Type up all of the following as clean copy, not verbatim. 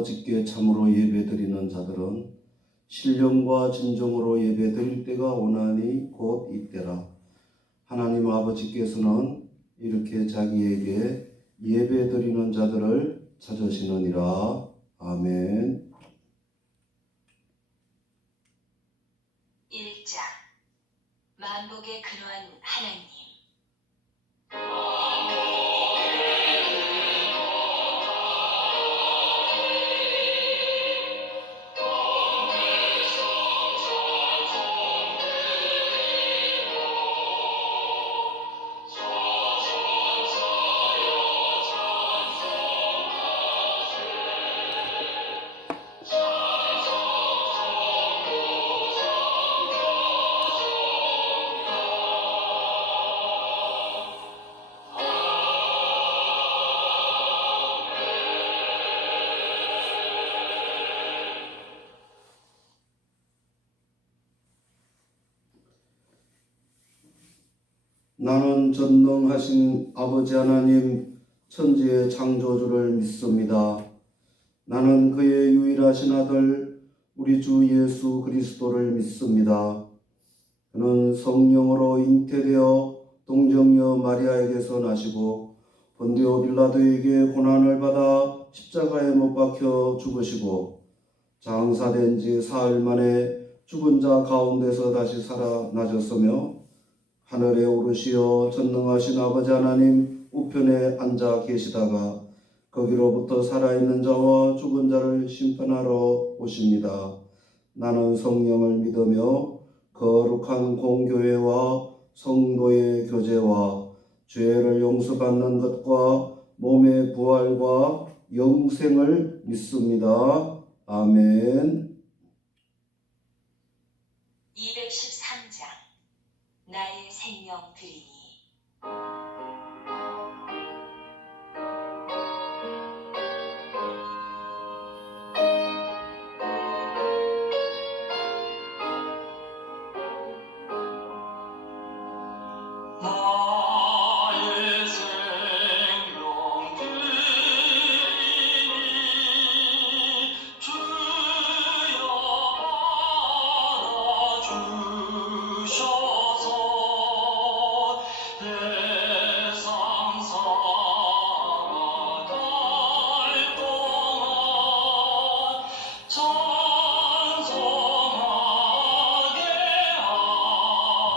아버지께 참으로 예배드리는 자들은 신령과 진정으로 예배드릴 때가 오나니 곧 이때라. 하나님 아버지께서는 이렇게 자기에게 예배드리는 자들을 찾으시느니라. 아멘. 1장 만복의 근원 하나님. 나는 전능하신 아버지 하나님 천지의 창조주를 믿습니다. 나는 그의 유일하신 아들 우리 주 예수 그리스도를 믿습니다. 그는 성령으로 잉태되어 동정녀 마리아에게서 나시고 본디오 빌라도에게 고난을 받아 십자가에 못 박혀 죽으시고 장사된 지 사흘 만에 죽은 자 가운데서 다시 살아나셨으며 하늘에 오르시어 전능하신 아버지 하나님 우편에 앉아 계시다가 거기로부터 살아있는 자와 죽은 자를 심판하러 오십니다. 나는 성령을 믿으며 거룩한 공교회와 성도의 교제와 죄를 용서받는 것과 몸의 부활과 영생을 믿습니다. 아멘. 213장 나의 생명 드리니. 나의 생명 드리니 주여 받아주셔서 세상 살아갈 동안 찬송하게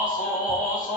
하소서.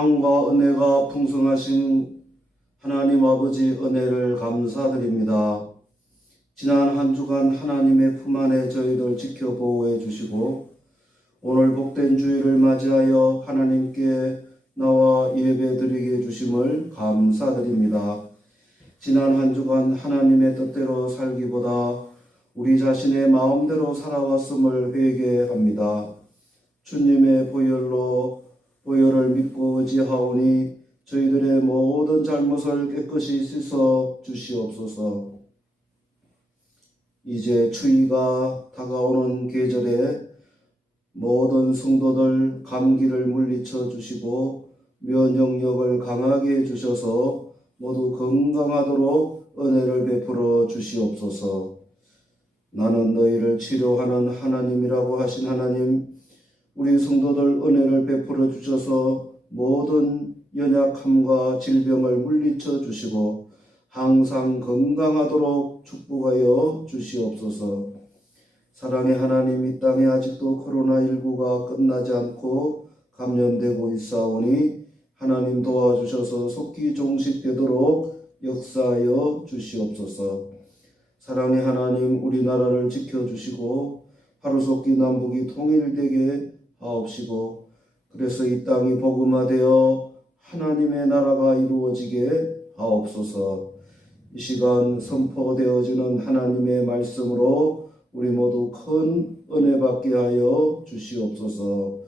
사랑과 은혜가 풍성하신 하나님 아버지 은혜를 감사드립니다. 지난 한 주간 하나님의 품 안에 저희들 지켜 보호해 주시고 오늘 복된 주일을 맞이하여 하나님께 나와 예배 드리게 해주심을 감사드립니다. 지난 한 주간 하나님의 뜻대로 살기보다 우리 자신의 마음대로 살아왔음을 회개합니다. 주님의 보혈을 믿고 의지하오니 저희들의 모든 잘못을 깨끗이 씻어 주시옵소서. 이제 추위가 다가오는 계절에 모든 성도들 감기를 물리쳐 주시고 면역력을 강하게 해주셔서 모두 건강하도록 은혜를 베풀어 주시옵소서. 나는 너희를 치료하는 하나님이라고 하신 하나님, 우리 성도들 은혜를 베풀어 주셔서 모든 연약함과 질병을 물리쳐 주시고 항상 건강하도록 축복하여 주시옵소서. 사랑의 하나님, 이 땅에 아직도 코로나19가 끝나지 않고 감염되고 있사오니 하나님 도와주셔서 속히 종식되도록 역사하여 주시옵소서. 사랑의 하나님, 우리나라를 지켜주시고 하루속히 남북이 통일되게 하옵시고 그래서 이 땅이 복음화되어 하나님의 나라가 이루어지게 하옵소서. 이 시간 선포되어지는 하나님의 말씀으로 우리 모두 큰 은혜 받게 하여 주시옵소서.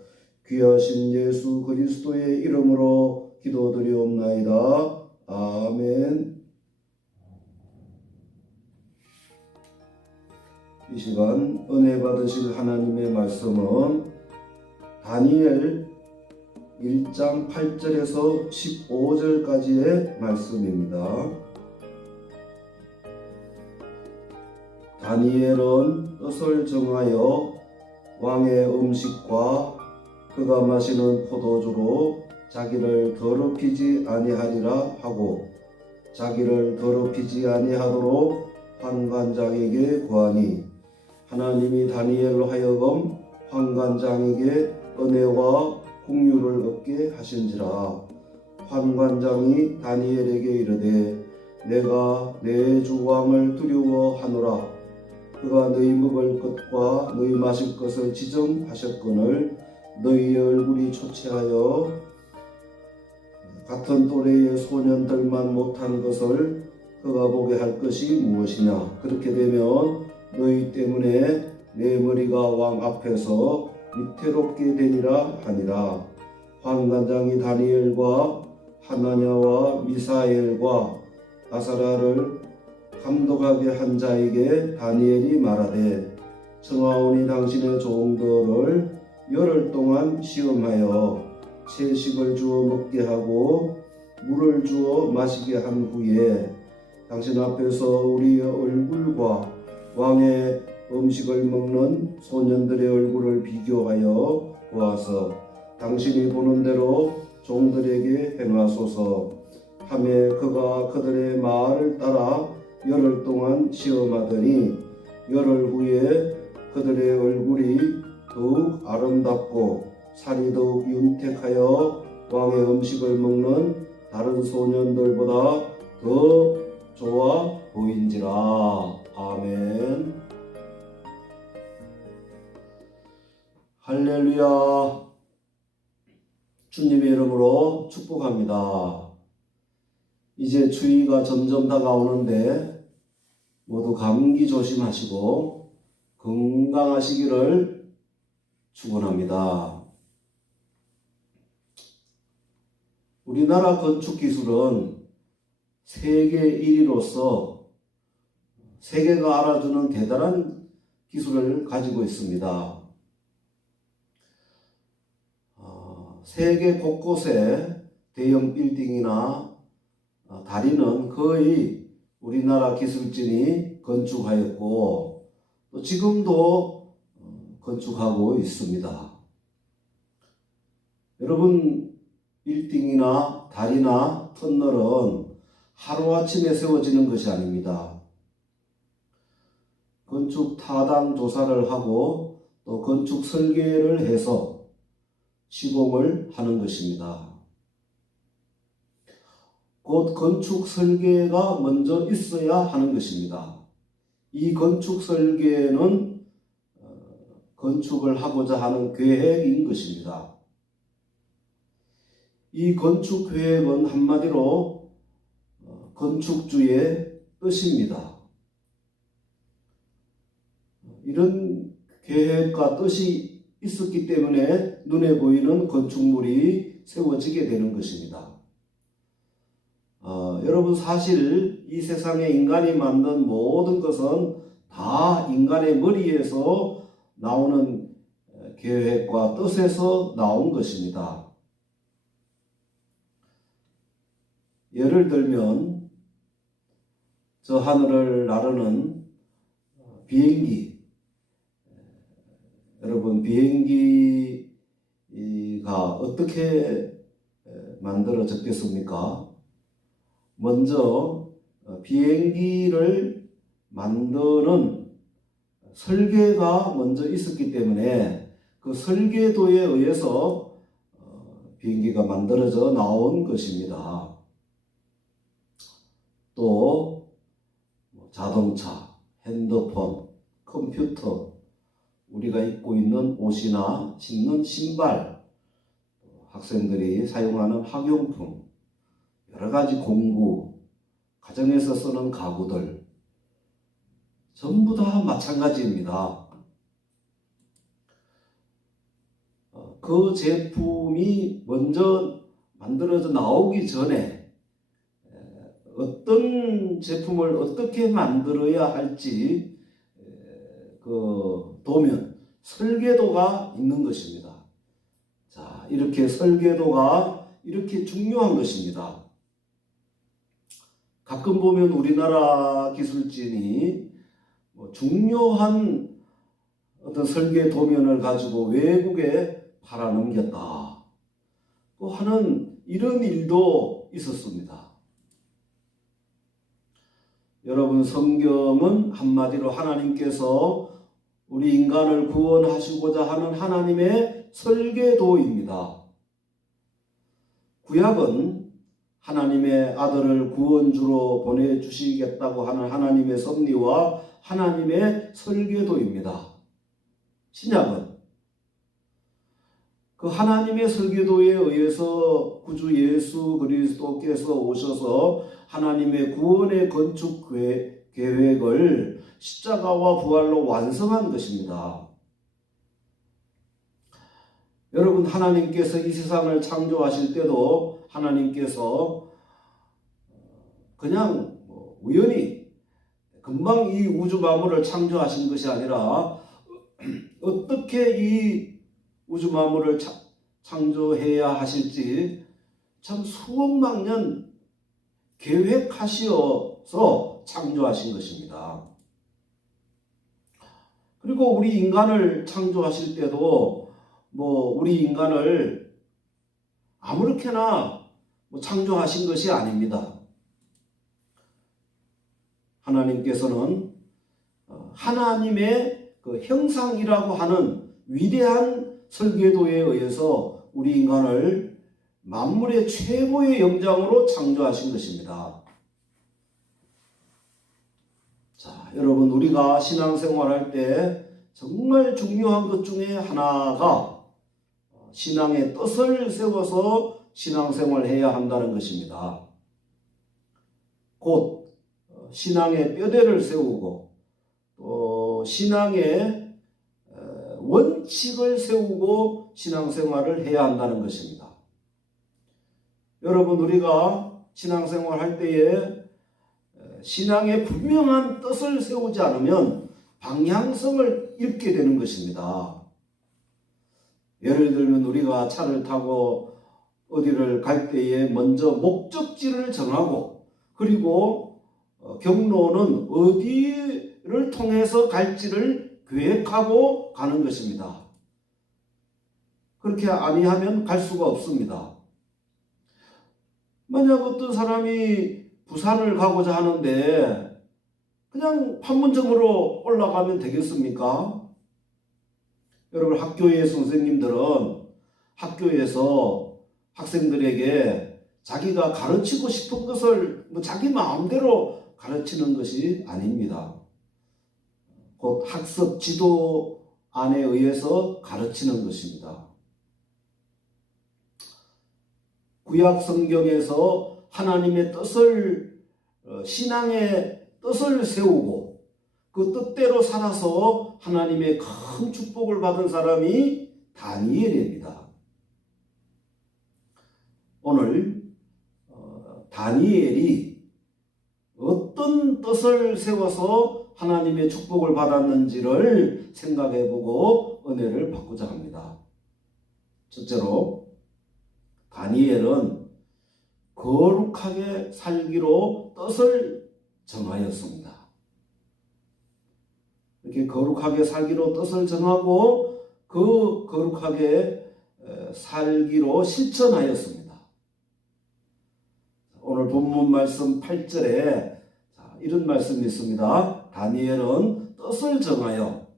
귀하신 예수 그리스도의 이름으로 기도드리옵나이다. 아멘. 이 시간 은혜 받으실 하나님의 말씀은 다니엘 1장 8절에서 15절까지의 말씀입니다. 다니엘은 뜻을 정하여 왕의 음식과 그가 마시는 포도주로 자기를 더럽히지 아니하리라 하고 자기를 더럽히지 아니하도록 환관장에게 구하니 하나님이 다니엘로 하여금 환관장에게 은혜와 공유를 얻게 하신지라. 환관장이 다니엘에게 이르되 내가 내 주 왕을 두려워하노라. 그가 너희 먹을 것과 너희 마실 것을 지정하셨거늘 너희의 얼굴이 초췌하여 같은 또래의 소년들만 못한 것을 그가 보게 할 것이 무엇이냐. 그렇게 되면 너희 때문에 내 머리가 왕 앞에서 위태롭게 되니라 하니라. 환관장이 다니엘과 하나냐와 미사엘과 아사라를 감독하게 한 자에게 다니엘이 말하되 청하오니 당신의 종들을 열흘 동안 시험하여 채식을 주어 먹게 하고 물을 주어 마시게 한 후에 당신 앞에서 우리의 얼굴과 왕의 음식을 먹는 소년들의 얼굴을 비교하여 보아서 당신이 보는 대로 종들에게 행하소서 하매 그가 그들의 말을 따라 열흘 동안 시험하더니 열흘 후에 그들의 얼굴이 더욱 아름답고 살이 더욱 윤택하여 왕의 음식을 먹는 다른 소년들보다 더 좋아 보인지라. 아멘. 할렐루야. 주님의 이름으로 축복합니다. 이제 추위가 점점 다가오는데 모두 감기 조심하시고 건강하시기를 축원합니다. 우리나라 건축 기술은 세계 1위로서 세계가 알아주는 대단한 기술을 가지고 있습니다. 세계 곳곳에 대형 빌딩이나 다리는 거의 우리나라 기술진이 건축하였고 또 지금도 건축하고 있습니다. 여러분, 빌딩이나 다리나 터널은 하루아침에 세워지는 것이 아닙니다. 건축 타당 조사를 하고 또 건축 설계를 해서 시공을 하는 것입니다. 곧 건축 설계가 먼저 있어야 하는 것입니다. 이 건축 설계는 건축을 하고자 하는 계획인 것입니다. 이 건축 계획은 한마디로 건축주의 뜻입니다. 이런 계획과 뜻이 있었기 때문에 눈에 보이는 건축물이 세워지게 되는 것입니다. 여러분, 사실 이 세상에 인간이 만든 모든 것은 다 인간의 머리에서 나오는 계획과 뜻에서 나온 것입니다. 예를 들면 저 하늘을 나르는 비행기, 여러분, 비행기가 어떻게 만들어졌겠습니까? 먼저 비행기를 만드는 설계가 먼저 있었기 때문에 그 설계도에 의해서 비행기가 만들어져 나온 것입니다. 또 자동차, 핸드폰, 컴퓨터, 우리가 입고 있는 옷이나 신는 신발, 학생들이 사용하는 학용품, 여러 가지 공구, 가정에서 쓰는 가구들, 전부 다 마찬가지입니다. 그 제품이 먼저 만들어져 나오기 전에 어떤 제품을 어떻게 만들어야 할지 그 도면, 설계도가 있는 것입니다. 자, 이렇게 설계도가 이렇게 중요한 것입니다. 가끔 보면 우리나라 기술진이 중요한 어떤 설계 도면을 가지고 외국에 팔아넘겼다 하는 이런 일도 있었습니다. 여러분, 성경은 한마디로 하나님께서 우리 인간을 구원하시고자 하는 하나님의 설계도입니다. 구약은 하나님의 아들을 구원주로 보내주시겠다고 하는 하나님의 섭리와 하나님의 설계도입니다. 신약은 그 하나님의 설계도에 의해서 구주 예수 그리스도께서 오셔서 하나님의 구원의 건축 계획을 십자가와 부활로 완성한 것입니다. 여러분, 하나님께서 이 세상을 창조하실 때도 하나님께서 그냥 우연히 금방 이 우주 만물을 창조하신 것이 아니라 어떻게 이 우주 만물을 창조해야 하실지 참 수억만 년 계획하시어서 창조하신 것입니다. 그리고 우리 인간을 창조하실 때도 우리 인간을 아무렇게나 창조하신 것이 아닙니다. 하나님께서는 하나님의 그 형상이라고 하는 위대한 설계도에 의해서 우리 인간을 만물의 최고의 영장으로 창조하신 것입니다. 자, 여러분, 우리가 신앙생활할 때 정말 중요한 것 중에 하나가 신앙의 뜻을 세워서 신앙생활을 해야 한다는 것입니다. 곧 신앙의 뼈대를 세우고 또 신앙의 원칙을 세우고 신앙생활을 해야 한다는 것입니다. 여러분, 우리가 신앙생활 할 때에 신앙의 분명한 뜻을 세우지 않으면 방향성을 잃게 되는 것입니다. 예를 들면 우리가 차를 타고 어디를 갈 때에 먼저 목적지를 정하고 그리고 경로는 어디를 통해서 갈지를 계획하고 가는 것입니다. 그렇게 아니하면 갈 수가 없습니다. 만약 어떤 사람이 부산을 가고자 하는데 그냥 판문점으로 올라가면 되겠습니까? 여러분, 학교의 선생님들은 학교에서 학생들에게 자기가 가르치고 싶은 것을 자기 마음대로 가르치는 것이 아닙니다. 곧 학습 지도 안에 의해서 가르치는 것입니다. 구약 성경에서 하나님의 뜻을 신앙의 뜻을 세우고 그 뜻대로 살아서 하나님의 큰 축복을 받은 사람이 다니엘입니다. 오늘 다니엘이 어떤 뜻을 세워서 하나님의 축복을 받았는지를 생각해보고 은혜를 받고자 합니다. 첫째로 다니엘은 거룩하게 살기로 뜻을 정하였습니다. 이렇게 거룩하게 살기로 뜻을 정하고 그 거룩하게 살기로 실천하였습니다. 오늘 본문 말씀 8절에 이런 말씀이 있습니다. 다니엘은 뜻을 정하여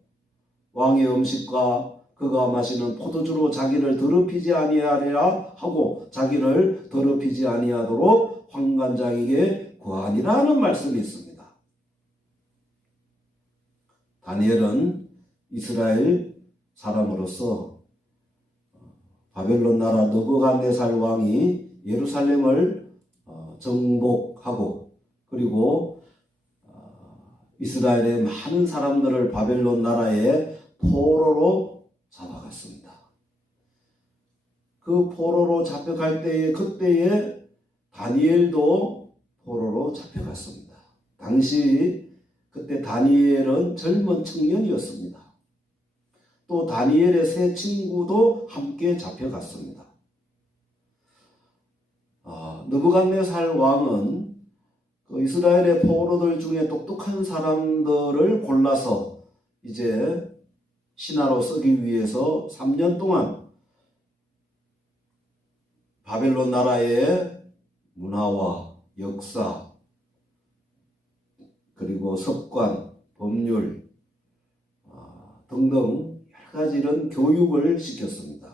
왕의 음식과 그가 마시는 포도주로 자기를 더럽히지 아니하리라 하고 자기를 더럽히지 아니하도록 환관장에게 구하니라 하는 말씀이 있습니다. 다니엘은 이스라엘 사람으로서 바벨론 나라 느부갓네살 왕이 예루살렘을 정복하고 그리고 이스라엘의 많은 사람들을 바벨론 나라의 포로로 잡아갔습니다. 그 포로로 잡혀갈 때에 그때에 다니엘도 포로로 잡혀갔습니다. 당시 그때 다니엘은 젊은 청년이었습니다. 또 다니엘의 세 친구도 함께 잡혀갔습니다. 느부갓네살 왕은 그 이스라엘의 포로들 중에 똑똑한 사람들을 골라서 이제 신하로 쓰기 위해서 3년 동안 바벨론 나라의 문화와 역사 그리고 습관, 법률 등등 여러 가지 이런 교육을 시켰습니다.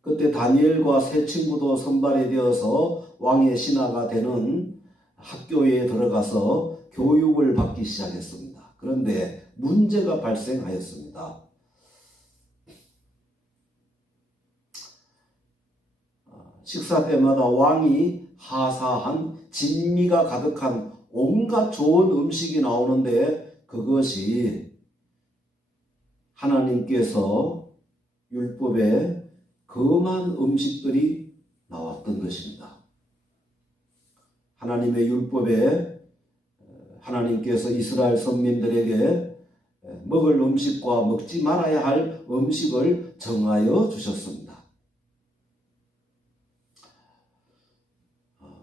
그때 다니엘과 세 친구도 선발이 되어서 왕의 신하가 되는 학교에 들어가서 교육을 받기 시작했습니다. 그런데 문제가 발생하였습니다. 식사 때마다 왕이 하사한 진미가 가득한 온갖 좋은 음식이 나오는데 그것이 하나님께서 율법에 금한 음식들이 나왔던 것입니다. 하나님의 율법에 하나님께서 이스라엘 선민들에게 먹을 음식과 먹지 말아야 할 음식을 정하여 주셨습니다.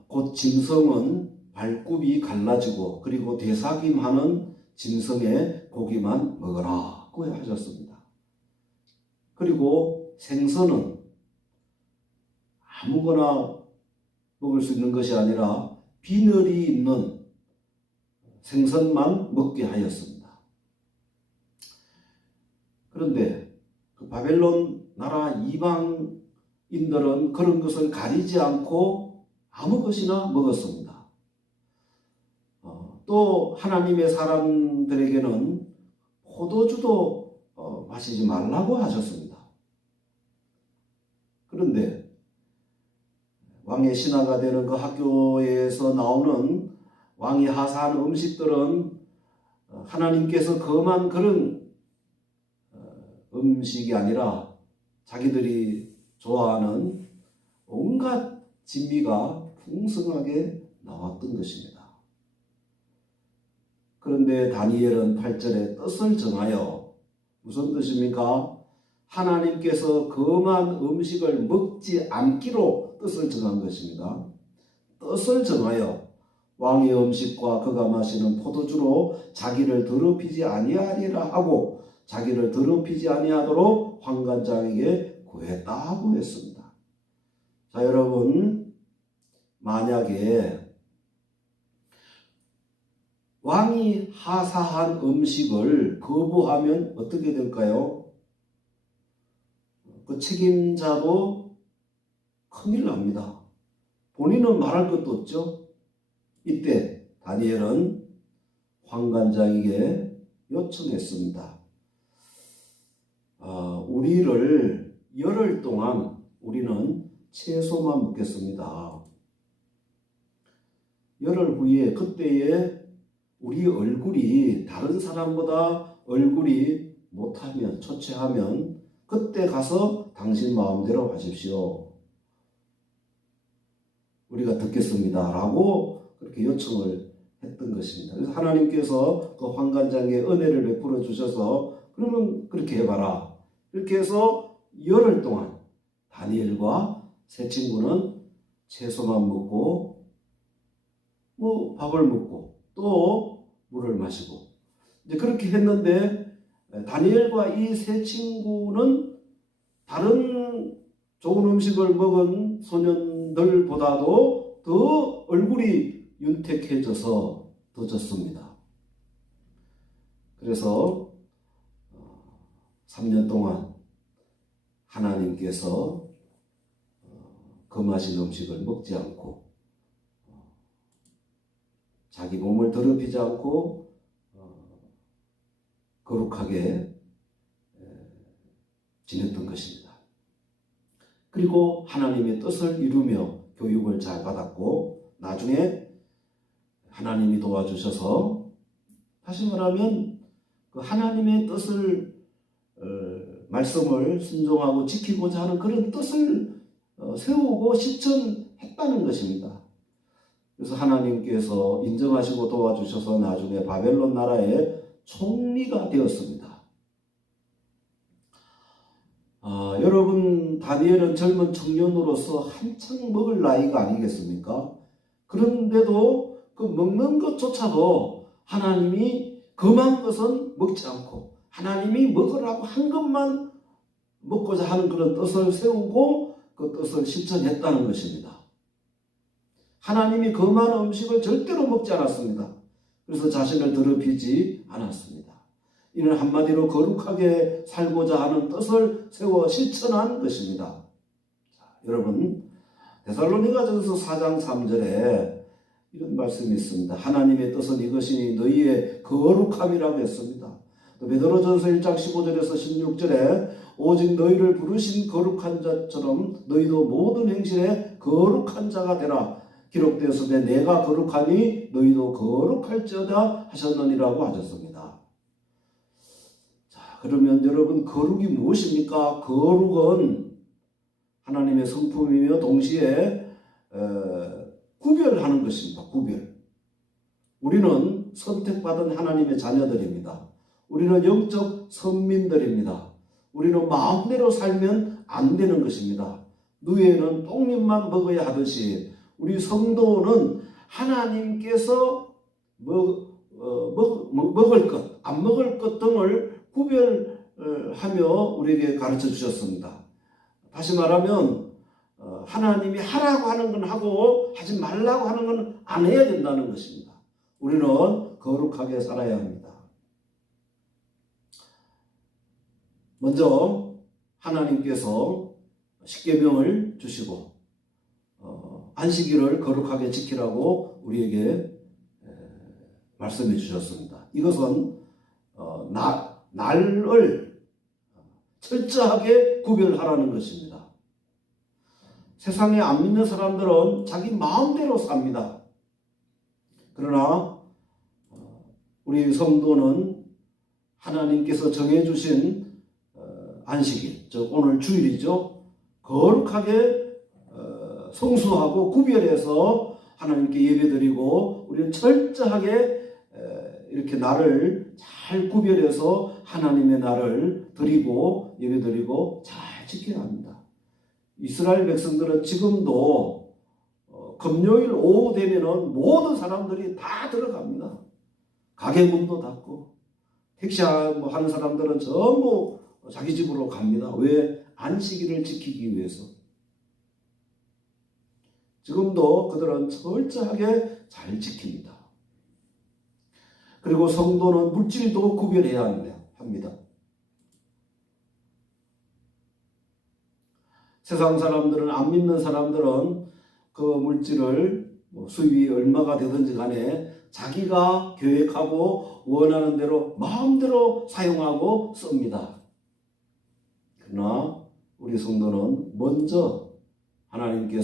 곧 짐승은 발굽이 갈라지고 그리고 대사김하는 짐승의 고기만 먹으라고 하셨습니다. 그리고 생선은 아무거나 먹을 수 있는 것이 아니라 비늘이 있는 생선만 먹게 하였습니다. 그런데 그 바벨론 나라 이방인들은 그런 것을 가리지 않고 아무 것이나 먹었습니다. 또 하나님의 사람들에게는 포도주도 마시지 말라고 하셨습니다. 그런데 왕의 신하가 되는 그 학교에서 나오는 왕이 하사한 음식들은 하나님께서 금한 그런 음식이 아니라 자기들이 좋아하는 온갖 진미가 풍성하게 나왔던 것입니다. 그런데 다니엘은 8절에 뜻을 정하여 무슨 뜻입니까? 하나님께서 금한 음식을 먹지 않기로 뜻을 정한 것입니다. 뜻을 정하여 왕의 음식과 그가 마시는 포도주로 자기를 더럽히지 아니하리라 하고 자기를 더럽히지 아니하도록 환관장에게 구했다고 했습니다. 자, 여러분, 만약에 왕이 하사한 음식을 거부하면 어떻게 될까요? 그 책임자도 큰일 납니다. 본인은 말할 것도 없죠. 이때 다니엘은 환관장에게 요청했습니다. 우리를 열흘 동안 우리는 채소만 먹겠습니다. 열흘 후에 그때에 우리 얼굴이 다른 사람보다 얼굴이 못하면 초췌하면 그때 가서 당신 마음대로 하십시오. 우리가 듣겠습니다. 라고 그렇게 요청을 했던 것입니다. 그래서 하나님께서 그 환관장에 은혜를 베풀어 주셔서 그러면 그렇게 해봐라. 이렇게 해서 열흘 동안 다니엘과 세 친구는 채소만 먹고 밥을 먹고 또 물을 마시고 이제 그렇게 했는데 다니엘과 이 세 친구는 다른 좋은 음식을 먹은 소년들보다도 더 얼굴이 윤택해져서 더 졌습니다. 그래서 3년 동안 하나님께서 금하신 음식을 먹지 않고 자기 몸을 더럽히지 않고 거룩하게 지냈던 것입니다. 그리고 하나님의 뜻을 이루며 교육을 잘 받았고 나중에 하나님이 도와주셔서 다시 말하면 그 하나님의 뜻을 말씀을 순종하고 지키고자 하는 그런 뜻을 세우고 실천했다는 것입니다. 그래서 하나님께서 인정하시고 도와주셔서 나중에 바벨론 나라의 총리가 되었습니다. 여러분 다니엘은 젊은 청년으로서 한창 먹을 나이가 아니겠습니까? 그런데도 그 먹는 것조차도 하나님이 금한 것은 먹지 않고 하나님이 먹으라고 한 것만 먹고자 하는 그런 뜻을 세우고 그 뜻을 실천했다는 것입니다. 하나님이 금한 음식을 절대로 먹지 않았습니다. 그래서 자신을 더럽히지 않았습니다. 이는 한마디로 거룩하게 살고자 하는 뜻을 세워 실천한 것입니다. 자, 여러분 데살로니가전서 4장 3절에 이런 말씀이 있습니다. 하나님의 뜻은 이것이니 너희의 거룩함이라고 했습니다. 또 베드로전서 1장 15절에서 16절에 오직 너희를 부르신 거룩한 자처럼 너희도 모든 행실에 거룩한 자가 되라. 기록되었으되 내가 거룩하니 너희도 거룩할지어다 하셨느니라고 하셨습니다. 자, 그러면 여러분 거룩이 무엇입니까? 거룩은 하나님의 성품이며 동시에 구별하는 것입니다. 구별. 우리는 선택받은 하나님의 자녀들입니다. 우리는 영적 선민들입니다. 우리는 마음대로 살면 안 되는 것입니다. 누에는 똥잎만 먹어야 하듯이 우리 성도는 하나님께서 먹을 것, 안 먹을 것 등을 구별하며 우리에게 가르쳐 주셨습니다. 다시 말하면 하나님이 하라고 하는 건 하고 하지 말라고 하는 건 안 해야 된다는 것입니다. 우리는 거룩하게 살아야 합니다. 먼저 하나님께서 십계명을 주시고 안식일을 거룩하게 지키라고 우리에게 말씀해 주셨습니다. 이것은 날을 철저하게 구별하라는 것입니다. 세상에 안 믿는 사람들은 자기 마음대로 삽니다. 그러나 우리 성도는 하나님께서 정해주신 안식일, 즉 오늘 주일이죠. 거룩하게 성수하고 구별해서 하나님께 예배드리고 우리는 철저하게 이렇게 날을 잘 구별해서 하나님의 날을 드리고 예배드리고 잘 지켜야 합니다. 이스라엘 백성들은 지금도 금요일 오후 되면은 모든 사람들이 다 들어갑니다. 가게 문도 닫고 택시 하는 사람들은 전부 자기 집으로 갑니다. 왜? 안식일을 지키기 위해서. 지금도 그들은 철저하게 잘 지킵니다. 그리고 성도는 물질도 구별해야 합니다. 세상 사람들은, 안 믿는 사람들은 그 물질을 수입이 얼마가 되든지 간에 자기가 계획하고 원하는 대로 마음대로 사용하고 씁니다. 그러나 우리 성도는 먼저 하나님께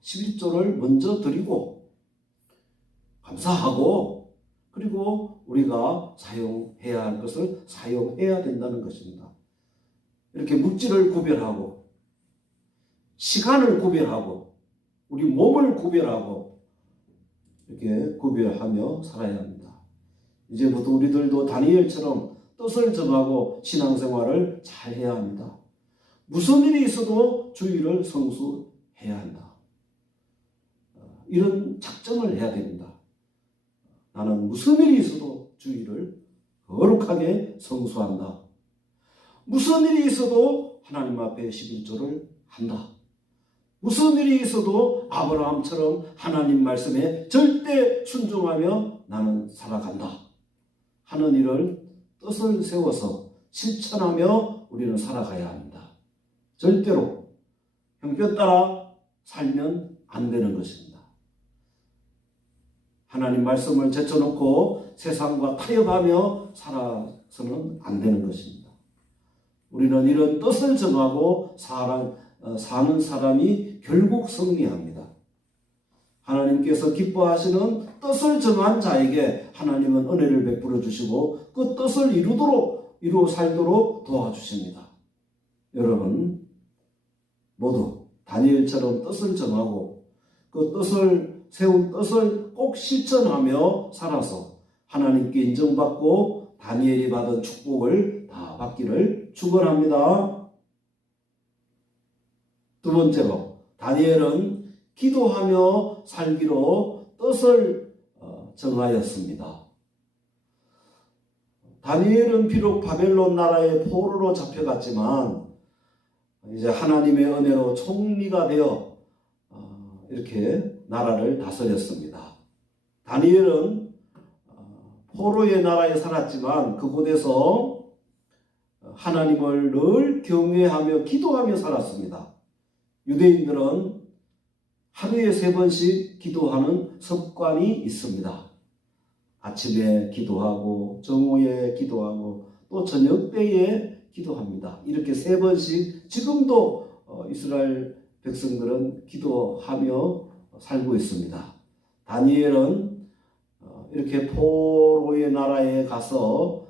11조를 먼저 드리고 감사하고, 그리고 우리가 사용해야 할 것을 사용해야 된다는 것입니다. 이렇게 물질을 구별하고 시간을 구별하고 우리 몸을 구별하고 이렇게 구별하며 살아야 합니다. 이제부터 우리들도 다니엘처럼 뜻을 정하고 신앙생활을 잘 해야 합니다. 무슨 일이 있어도 주의를 성수해야 한다. 이런 작정을 해야 됩니다. 나는 무슨 일이 있어도 주의를 거룩하게 성수한다. 무슨 일이 있어도 하나님 앞에 11조를 한다. 무슨 일이 있어도 아브라함처럼 하나님 말씀에 절대 순종하며 나는 살아간다 하는 일을 뜻을 세워서 실천하며 우리는 살아가야 합니다. 절대로 형편 따라 살면 안 되는 것입니다. 하나님 말씀을 제쳐놓고 세상과 타협하며 살아서는 안 되는 것입니다. 우리는 이런 뜻을 정하고 사는 사람이 결국 승리합니다. 하나님께서 기뻐하시는 뜻을 정한 자에게 하나님은 은혜를 베풀어 주시고 그 뜻을 이루어 살도록 도와주십니다. 여러분 모두 다니엘처럼 뜻을 정하고 그 뜻을 세운 뜻을 꼭 실천하며 살아서 하나님께 인정받고 다니엘이 받은 축복을 다 받기를 축원합니다. 두 번째로 다니엘은 기도하며 살기로 뜻을 정하였습니다. 다니엘은 비록 바벨론 나라의 포로로 잡혀갔지만 이제 하나님의 은혜로 총리가 되어 이렇게 나라를 다스렸습니다. 다니엘은 포로의 나라에 살았지만 그곳에서 하나님을 늘 경외하며 기도하며 살았습니다. 유대인들은 하루에 3번씩 기도하는 습관이 있습니다. 아침에 기도하고 정오에 기도하고 또 저녁 때에 기도합니다. 이렇게 3번씩 지금도 이스라엘 백성들은 기도하며 살고 있습니다. 다니엘은 이렇게 포로의 나라에 가서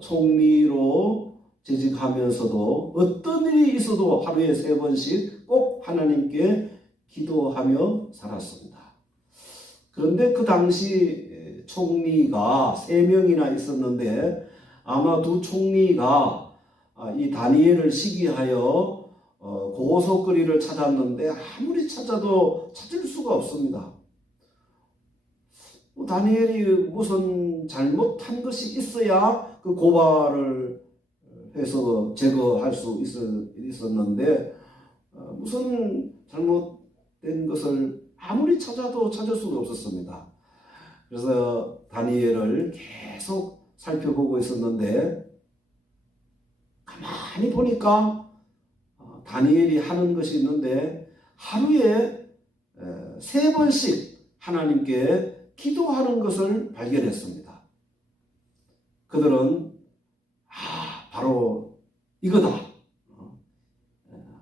총리로 재직하면서도 어떤 일이 있어도 하루에 3번씩 꼭 하나님께 기도하며 살았습니다. 그런데 그 당시 총리가 3명이나 있었는데 아마 두 총리가 이 다니엘을 시기하여 고소거리를 찾았는데 아무리 찾아도 찾을 수가 없습니다. 다니엘이 무슨 잘못한 것이 있어야 그 고발을 해서 제거할 수 있었는데 무슨 잘못된 것을 아무리 찾아도 찾을 수가 없었습니다. 그래서 다니엘을 계속 살펴보고 있었는데 가만히 보니까 다니엘이 하는 것이 있는데 하루에 3번씩 하나님께 기도하는 것을 발견했습니다. 그들은 바로 이거다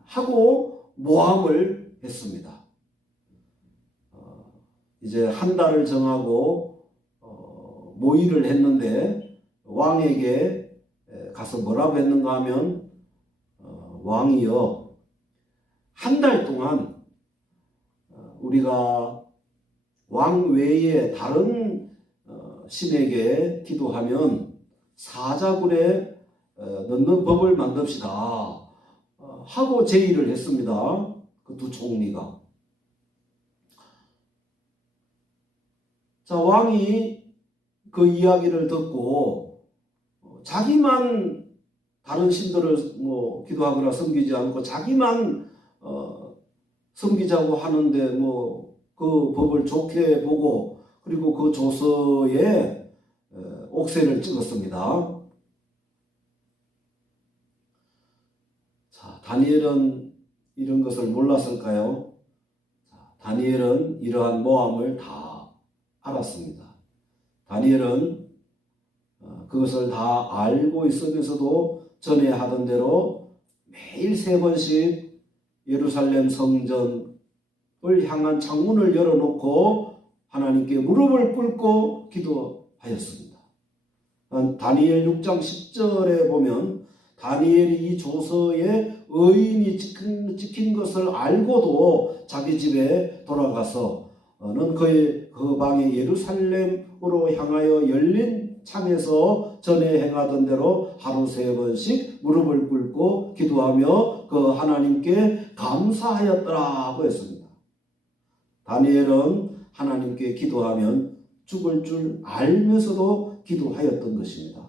하고 모함을 했습니다. 이제 한 달을 정하고 모의를 했는데 왕에게 가서 뭐라고 했는가 하면 왕이여 한 달 동안 우리가 왕 외에 다른 신에게 기도하면 사자굴에 넣는 법을 만듭시다 하고 제의를 했습니다. 그 두 총리가. 자, 왕이 그 이야기를 듣고 자기만 다른 신들을 기도하거나 섬기지 않고 자기만 섬기자고 하는데 그 법을 좋게 보고 그리고 그 조서에 옥새를 찍었습니다. 자, 다니엘은 이런 것을 몰랐을까요? 다니엘은 이러한 모함을 다 알았습니다. 다니엘은 그것을 다 알고 있으면서도 전에 하던 대로 매일 3번씩 예루살렘 성전을 향한 창문을 열어놓고 하나님께 무릎을 꿇고 기도하였습니다. 다니엘 6장 10절에 보면 다니엘이 이 조서에 의인이 찍힌 것을 알고도 자기 집에 돌아가서는 그 방에 예루살렘으로 향하여 열린 창에서 전에 행하던 대로 하루 3번씩 무릎을 꿇고 기도하며 그 하나님께 감사하였더라고 했습니다. 다니엘은 하나님께 기도하면 죽을 줄 알면서도 기도하였던 것입니다.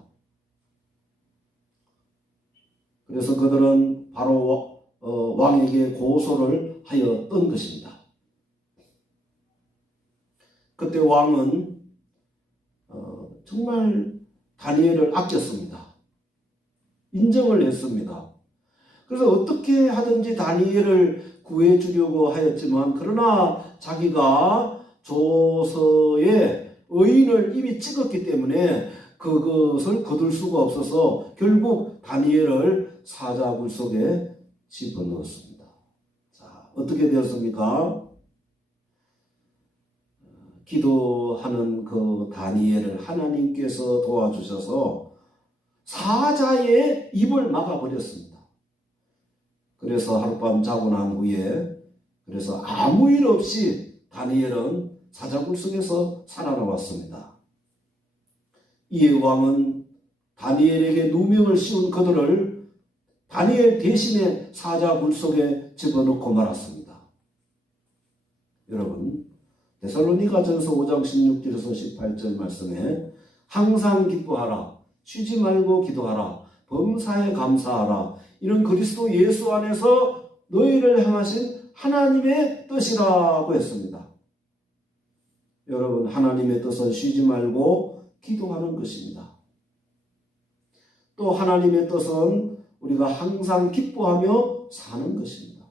그래서 그들은 바로 왕에게 고소를 하였던 것입니다. 그때 왕은 정말 다니엘을 아꼈습니다. 인정을 했습니다. 그래서 어떻게 하든지 다니엘을 구해주려고 하였지만 그러나 자기가 조서에 의인을 이미 찍었기 때문에 그것을 거둘 수가 없어서 결국 다니엘을 사자굴 속에 집어넣었습니다. 자, 어떻게 되었습니까? 기도하는 그 다니엘을 하나님께서 도와주셔서 사자의 입을 막아버렸습니다. 그래서 하룻밤 자고 난 후에 그래서 아무 일 없이 다니엘은 사자굴 속에서 살아나왔습니다. 이에 왕은 다니엘에게 누명을 씌운 그들을 다니엘 대신에 사자굴 속에 집어넣고 말았습니다. 여러분, 데살로니가전서 5장 16절에서 18절 말씀에 항상 기뻐하라, 쉬지 말고 기도하라, 범사에 감사하라, 이런 그리스도 예수 안에서 너희를 향하신 하나님의 뜻이라고 했습니다. 여러분, 하나님의 뜻은 쉬지 말고 기도하는 것입니다. 또 하나님의 뜻은 우리가 항상 기뻐하며 사는 것입니다.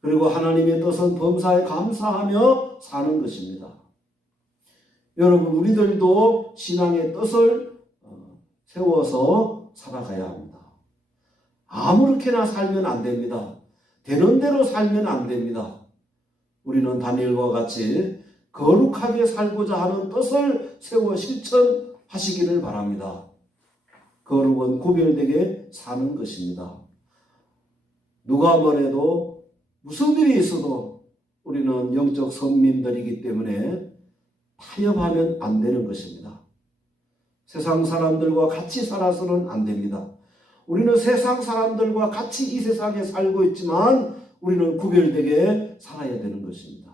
그리고 하나님의 뜻은 범사에 감사하며 사는 것입니다. 여러분, 우리들도 신앙의 뜻을 세워서 살아가야 합니다. 아무렇게나 살면 안 됩니다. 되는 대로 살면 안 됩니다. 우리는 다니엘과 같이 거룩하게 살고자 하는 뜻을 세워 실천하시기를 바랍니다. 거룩은 구별되게 사는 것입니다. 누가 뭐래도 무슨 일이 있어도 우리는 영적 선민들이기 때문에 타협하면 안 되는 것입니다. 세상 사람들과 같이 살아서는 안 됩니다. 우리는 세상 사람들과 같이 이 세상에 살고 있지만 우리는 구별되게 살아야 되는 것입니다.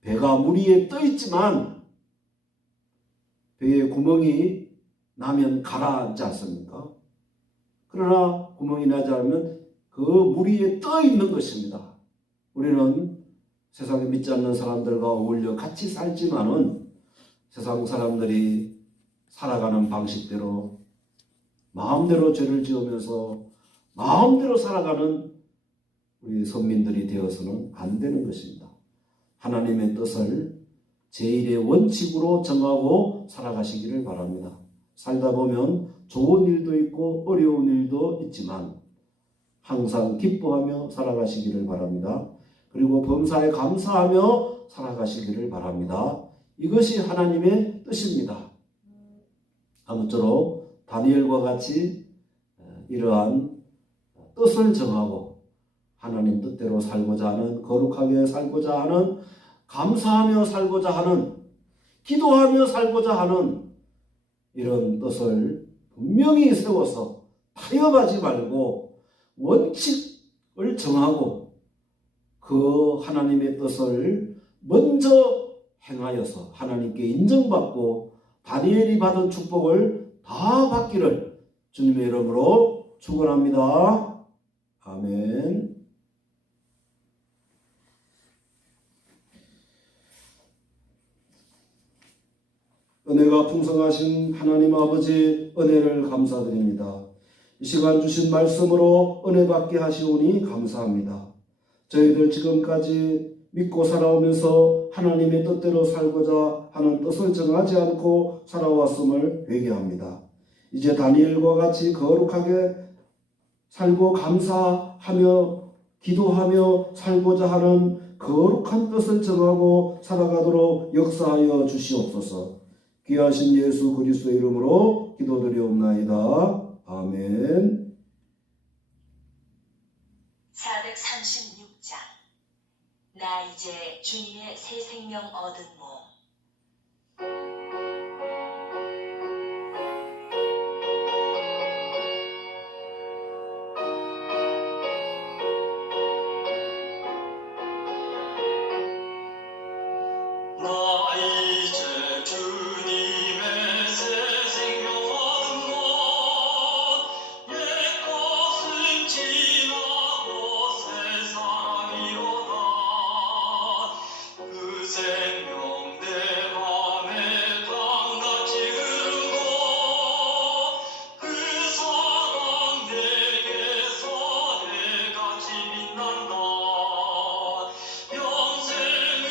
배가 물 위에 떠 있지만 배에 구멍이 나면 가라앉지 않습니까? 그러나 구멍이 나지 않으면 그 물 위에 떠 있는 것입니다. 우리는 세상에 믿지 않는 사람들과 어울려 같이 살지만은 세상 사람들이 살아가는 방식대로 마음대로 죄를 지으면서 마음대로 살아가는 우리 선민들이 되어서는 안 되는 것입니다. 하나님의 뜻을 제1의 원칙으로 정하고 살아가시기를 바랍니다. 살다 보면 좋은 일도 있고 어려운 일도 있지만 항상 기뻐하며 살아가시기를 바랍니다. 그리고 범사에 감사하며 살아가시기를 바랍니다. 이것이 하나님의 뜻입니다. 아무쪼록 다니엘과 같이 이러한 뜻을 정하고 하나님 뜻대로 살고자 하는, 거룩하게 살고자 하는, 감사하며 살고자 하는, 기도하며 살고자 하는 이런 뜻을 분명히 세워서 타협하지 말고 원칙을 정하고 그 하나님의 뜻을 먼저 행하여서 하나님께 인정받고 다니엘이 받은 축복을 다 받기를 주님의 이름으로 축원합니다. 아멘. 은혜가 풍성하신 하나님 아버지 은혜를 감사드립니다. 이 시간 주신 말씀으로 은혜 받게 하시오니 감사합니다. 저희들 지금까지 믿고 살아오면서 하나님의 뜻대로 살고자 하는 뜻을 정하지 않고 살아왔음을 회개합니다. 이제 다니엘과 같이 거룩하게 살고 감사하며 기도하며 살고자 하는 거룩한 뜻을 정하고 살아가도록 역사하여 주시옵소서. 귀하신 예수 그리스도의 이름으로 기도드리옵나이다. 아멘. 436장. 나 이제 주님의 새 생명 얻은 몸. 나 이제 주님의 새 생명 얻은 것 옛것은 지나고 새 사람이로다 그 생명 내 맘에 땅같이 흐르고 그 사랑 내게서 해같이 빛난다 영생을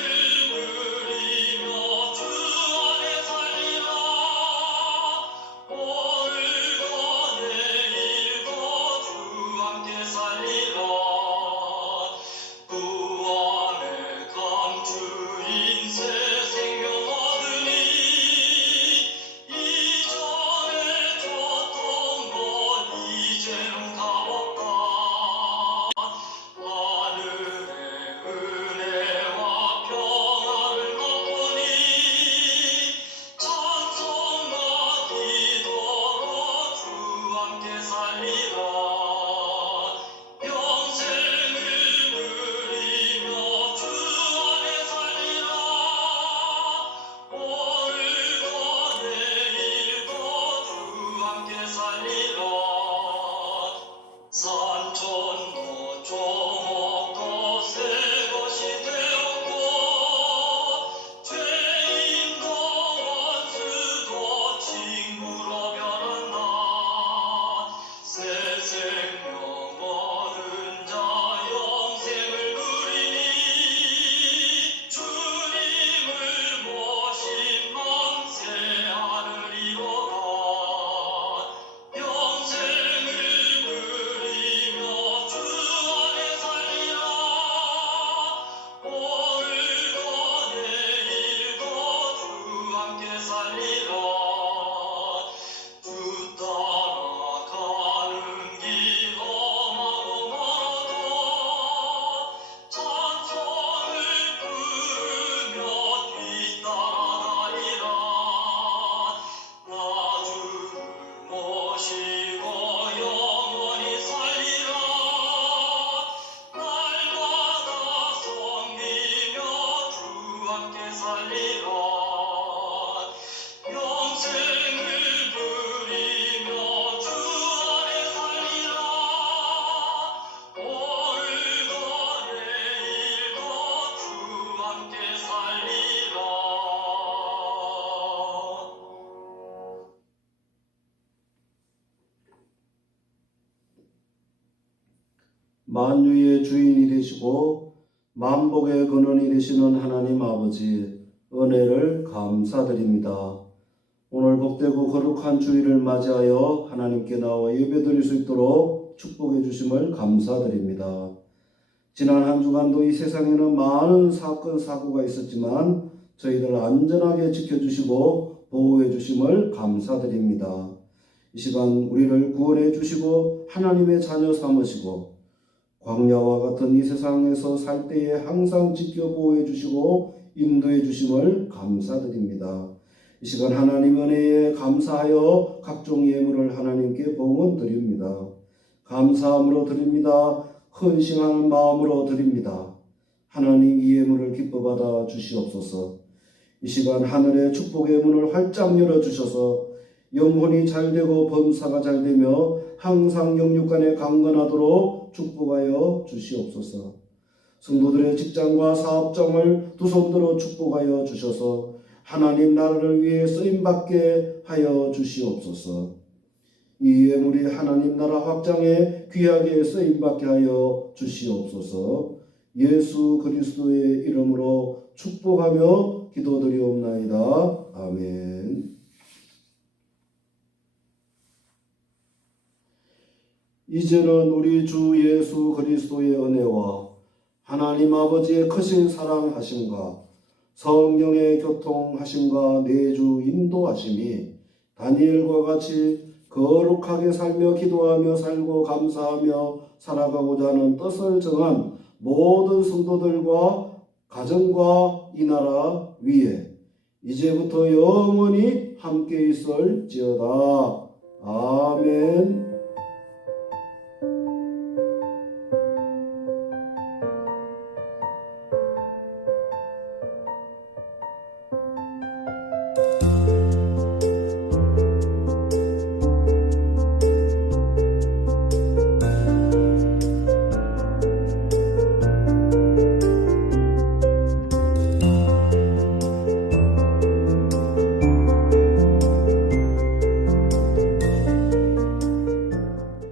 누리며 주 안에 살리라 오늘도 내일도 주 함께 살리라 구원의 강주인 새 생명 얻으니 이전에 줬던 것 이제는 값없다 하늘의 은혜와 평화를 맛보니 찬송과 기도로 주 함께 살리라 영생을 누리며 주 안에 살리라 오늘도 내일도 주 함께 살리라 산천도 조목도 새 것이 되었고 죄인도 원수도 친구로 변한다 새 생명 얻은 자 영생을 누리니 주님을 모신 만세 하늘이로다 영생을 누리며 주 안에 살리라 오늘도 내일도 주 함께 살리라 주 따라가는 길 험하고 멀어도 찬송을 부르며 뒤따라가리라 나 주를 모시고 영원히 살리라 날마다 섬기며 주 함께 살리라 영생을 누리며 주 안에 살리라 오늘도 내일도 주 함께 살리라 만유의 주인이 되시고 만복의 근원이 되시는 하나님 아버지 은혜를 감사드립니다. 오늘 복되고 거룩한 주일을 맞이하여 하나님께 나와 예배드릴 수 있도록 축복해 주심을 감사드립니다. 지난 한 주간도 이 세상에는 많은 사건 사고가 있었지만 저희들 안전하게 지켜주시고 보호해 주심을 감사드립니다. 이 시간 우리를 구원해 주시고 하나님의 자녀 삼으시고 광야와 같은 이 세상에서 살 때에 항상 지켜 보호해 주시고 인도해 주심을 감사드립니다. 이 시간 하나님 은혜에 감사하여 각종 예물을 하나님께 봉헌 드립니다. 감사함으로 드립니다. 헌신하는 마음으로 드립니다. 하나님 이 예물을 기뻐 받아 주시옵소서. 이 시간 하늘의 축복의 문을 활짝 열어주셔서 영혼이 잘되고 범사가 잘되며 항상 영육간에 강건하도록 축복하여 주시옵소서. 성도들의 직장과 사업장을 두 손들어 축복하여 주셔서 하나님 나라를 위해 쓰임받게 하여 주시옵소서. 이 예물이 하나님 나라 확장에 귀하게 쓰임받게 하여 주시옵소서. 예수 그리스도의 이름으로 축복하며 기도드리옵나이다. 아멘. 이제는 우리 주 예수 그리스도의 은혜와 하나님 아버지의 크신 사랑하심과 성령의 교통하심과 내주 인도하심이 다니엘과 같이 거룩하게 살며 기도하며 살고 감사하며 살아가고자 하는 뜻을 정한 모든 성도들과 가정과 이 나라 위에 이제부터 영원히 함께 있을지어다. 아멘.